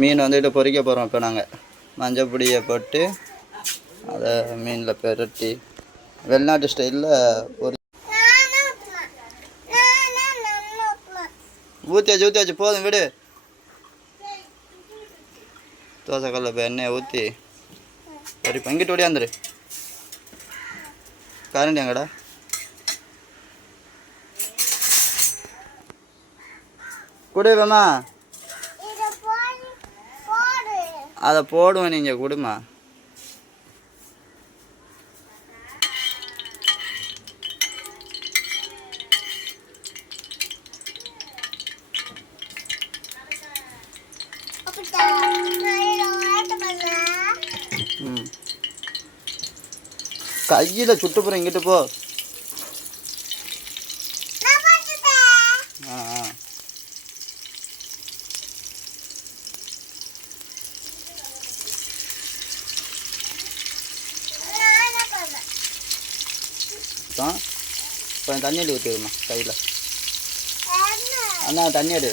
மீன் வந்துட்டு பொரிக்க போகிறோம். இப்போ நாங்கள் மஞ்சள் பொடியை போட்டு அதை மீனில் பெரட்டி வெளிநாட்டு ஸ்டைலில் ஊற்றியாச்சு போதும் விடு. தோசைக்கல்ல இப்போ எண்ணெயை ஊற்றி சரி இங்கிட்டு ஓடியாந்துரு. கரண்டி எங்கடா? கொடுவேம்மா, அதை போடுவேன். நீங்கள் கொடுமா. கையில் சுட்டு போகிறேன். இங்கிட்டு போ. கொஞ்சம் தண்ணி எடு ஊற்றிடுமா கையில். அண்ணா தண்ணி எடு.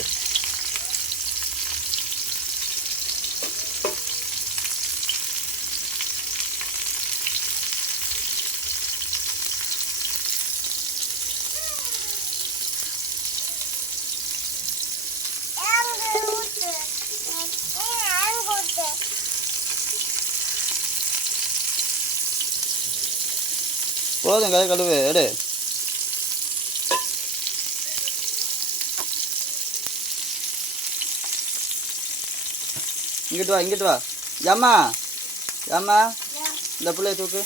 போதும் கை கழுவு எடு. இங்கிட்டு வா இங்கிட்டு வா. ஏம்மா ஏம்மா இந்த பிள்ளைய தூக்கு.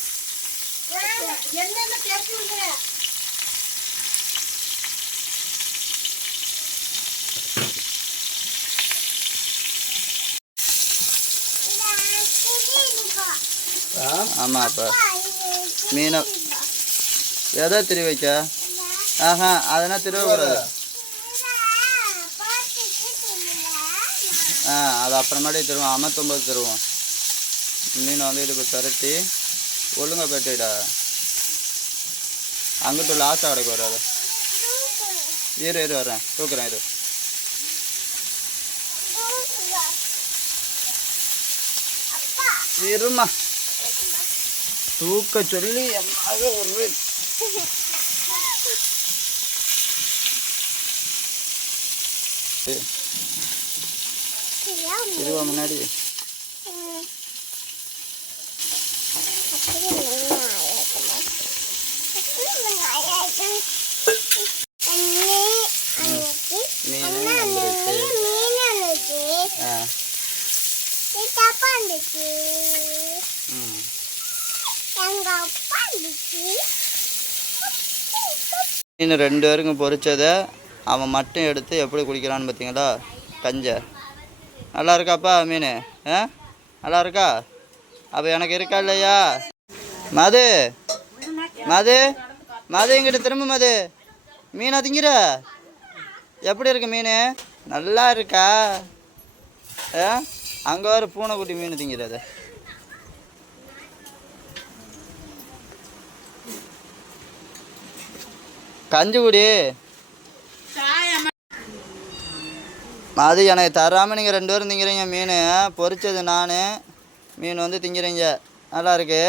ஆமாம் அப்போ மீனை எதை திரு வைக்க? அதெல்லாம் திருவக்கூடாது. அது அப்புறமாட்டி தருவோம். அமர்த்தும்போது தருவோம். மீனை வந்து இதுக்கு திரட்டி ஒழுங்காக போயிட்டுடா. அங்கிட்டு லாஸ்ட்டாக கிடைக்க வராது. இரு வரேன் தூக்குறேன். இருமா தூக்க சொல்லி எம்மாக ஒரு இருவா முன்னாடி. மீன் 2 பேருக்கும் பொரிச்சதை அவன் மட்டும் எடுத்து எப்படி குடிக்கிறான்னு பார்த்தீங்களா? கஞ்சை நல்லா இருக்காப்பா மீன்? நல்லா இருக்கா? அப்போ எனக்கு இருக்கா இல்லையா? மது இங்கிட்ட திரும்ப. மது மீனை திங்கிற எப்படி இருக்கு மீன்? நல்லா இருக்கா? அங்கே வர பூனைக்குட்டி மீன் திங்கிறது. கஞ்சி குடி. அது எனக்கு தராமல் நீங்கள் 2 பேரும் திங்கிறீங்க. மீன் பொரிச்சது நான், மீன் வந்து திங்கிறீங்க. நல்லா இருக்கு.